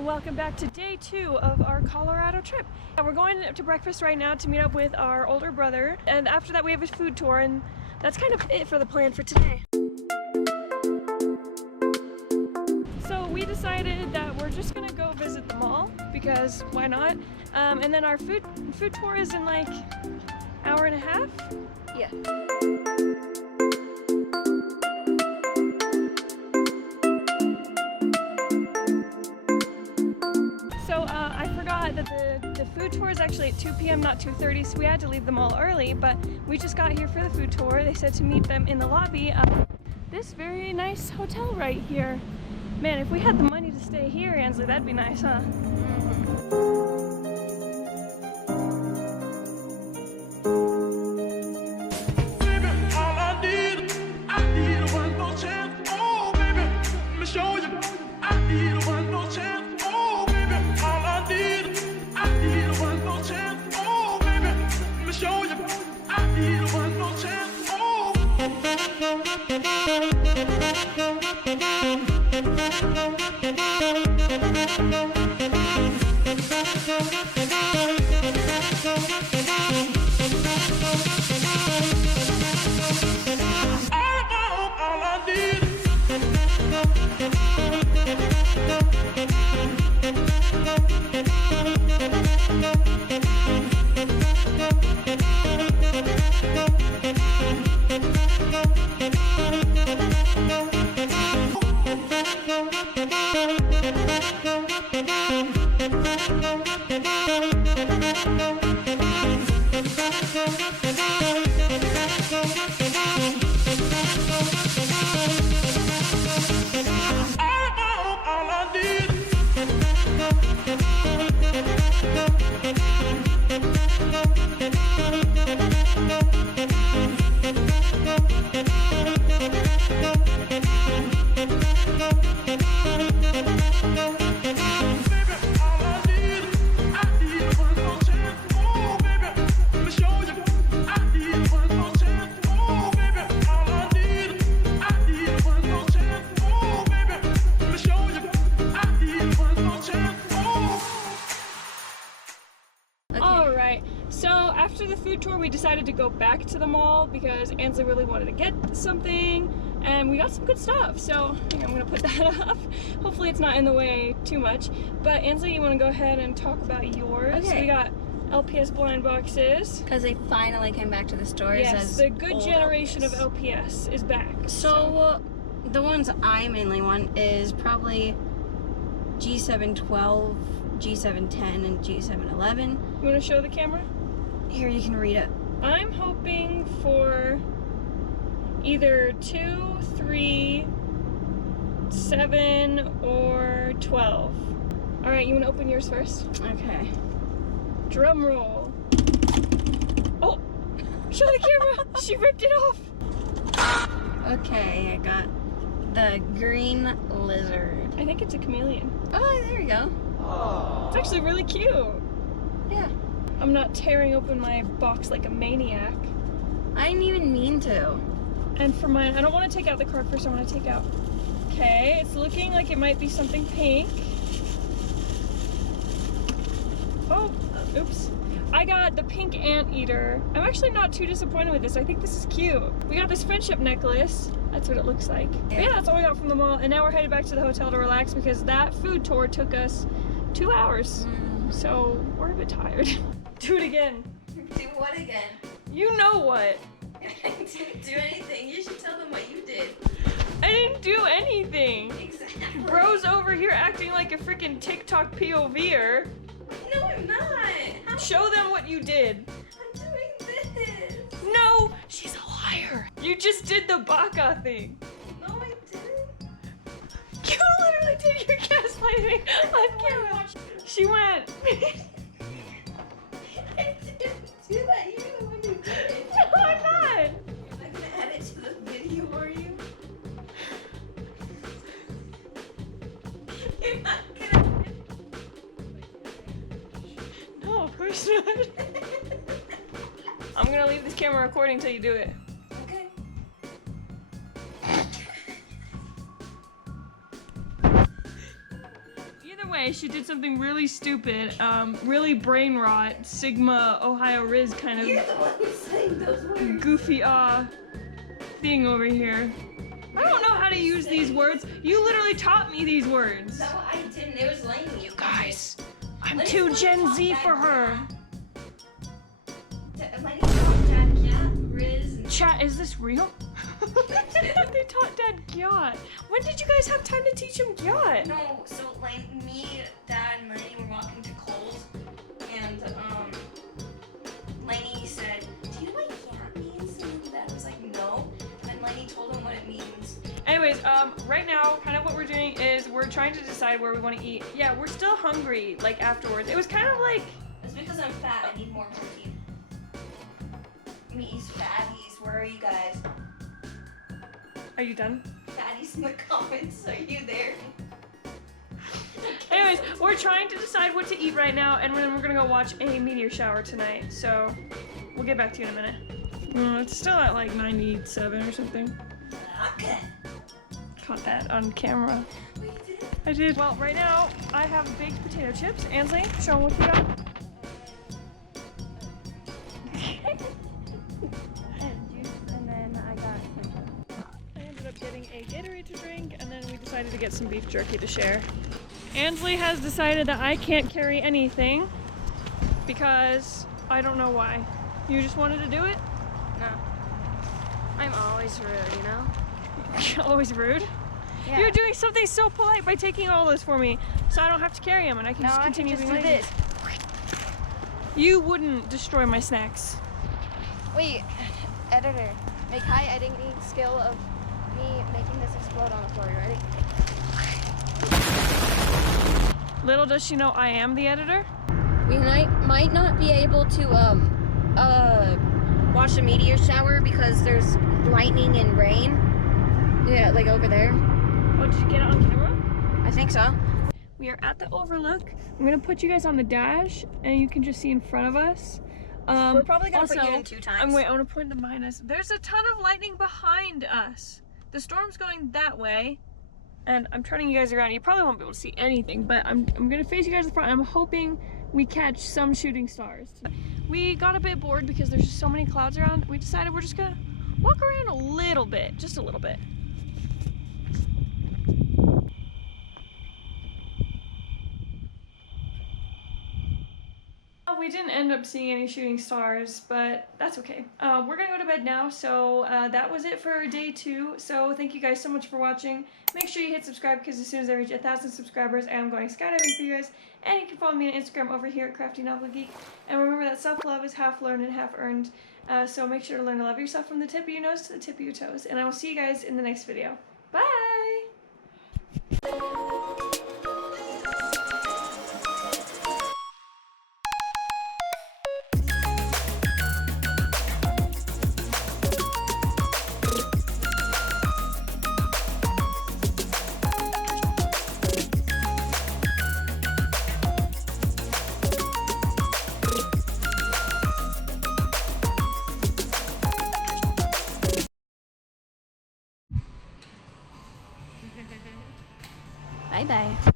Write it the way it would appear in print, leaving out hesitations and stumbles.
Welcome back to day 2 of our Colorado trip. And we're going to breakfast right now to meet up with our older brother, and after that we have a food tour, and that's kind of it for the plan for today. So we decided that we're just gonna go visit the mall because why not? And then our food tour is in like hour and a half. Yeah. I forgot that the food tour is actually at 2 p.m. not 2:30, so we had to leave the mall early, but we just got here for the food tour. They said to meet them in the lobby of this very nice hotel right here. Man, if we had the money to stay here, Ansley, that'd be nice, huh? So after the food tour, we decided to go back to the mall because Ansley really wanted to get something, and we got some good stuff. So I think I'm gonna put that up. Hopefully it's not in the way too much. But Ansley, you want to go ahead and talk about yours? Okay. So we got LPS blind boxes. Because they finally came back to the stores. Yes, the good generation of LPS is back. So the ones I mainly want is probably G712, G710, and G711. You want to show the camera? Here, you can read it. I'm hoping for either 2, 3, 7, or 12. All right, you want to open yours first? Okay. Drum roll. Oh, show the camera. She ripped it off. Okay, I got the green lizard. I think it's a chameleon. Oh, there we go. Oh. It's actually really cute. Yeah. I'm not tearing open my box like a maniac. I didn't even mean to. And for mine, I don't want to take out the card first. I want to take out. Okay, it's looking like it might be something pink. Oh, oops. I got the pink anteater. I'm actually not too disappointed with this. I think this is cute. We got this friendship necklace. That's what it looks like. Yeah. Yeah, that's all we got from the mall. And now we're headed back to the hotel to relax because that food tour took us 2 hours. So we're a bit tired. Do it again. Do what again? You know what? I didn't do anything. You should tell them what you did. I didn't do anything. Exactly. Bro's over here acting like a freaking TikTok POVer. No, I'm not. How? Show them what you did. I'm doing this. No, she's a liar. You just did the baka thing. No, I didn't. You literally did your gaslighting on camera. She went. I didn't do that. You're the one who did it. I'm gonna leave this camera recording until you do it. Okay. Either way, she did something really stupid, really brain rot, Sigma Ohio Riz kind of You're the one who's saying those words. goofy thing over here. I don't know how to use these words. You literally taught me these words. No, I didn't. It was Lainey. You guys, I'm Lainey's too the Gen one Z taught for that her. Lainey taught Dad GYATT, Riz, and Chat, is this real? They taught Dad GYATT. When did you guys have time to teach him GYATT? No, so me, Dad, and Lainey were walking to Kohl's, and Lainey said, "Do you know what GYATT means?" And Dad was like, "No." And Lainey told him what it means. Anyways, right now, kind of what we're doing is we're trying to decide where we want to eat. Yeah, we're still hungry, like, afterwards. It was kind of like... It's because I'm fat. I need more protein. Me's fatties. Where are you guys? Are you done? Fatties in the comments. Are you there? Anyways, we're trying to decide what to eat right now, and then we're gonna go watch a meteor shower tonight. So, we'll get back to you in a minute. It's still at like 97 or something. Okay. Caught that on camera. Wait, you did it? I did. Well, right now, I have baked potato chips. Ansley, show them what you got. And then I got I ended up getting a Gatorade to drink, and then we decided to get some beef jerky to share. Ansley has decided that I can't carry anything because I don't know why. You just wanted to do it? No. I'm always rude, you know? You're always rude. Yeah. You're doing something so polite by taking all those for me, so I don't have to carry them, and I can just continue being do lazy. this. You wouldn't destroy my snacks. Wait, editor. Make high editing skill of me making this explode on the floor. You ready? Little does she know I am the editor. We might not be able to watch the meteor shower because there's lightning and rain. Yeah, like over there. Oh, did you get it on camera? I think so. We are at the overlook. I'm gonna put you guys on the dash, and you can just see in front of us. We're probably gonna also, put you in 2 times. I want to point them behind us. There's a ton of lightning behind us. The storm's going that way, and I'm turning you guys around. You probably won't be able to see anything, but I'm gonna face you guys in front. I'm hoping we catch some shooting stars. We got a bit bored because there's just so many clouds around. We decided we're just gonna walk around a little bit, just a little bit. We didn't end up seeing any shooting stars, but that's okay. We're gonna go to bed now, so that was it for day 2. So thank you guys so much for watching. Make sure you hit subscribe because as soon as I reach 1,000 subscribers, I am going skydiving for you guys. And you can follow me on Instagram over here at Crafty Novel Geek. And remember that self-love is half learned and half earned. So make sure to learn to love yourself from the tip of your nose to the tip of your toes. And I will see you guys in the next video. Bye! Bye-bye.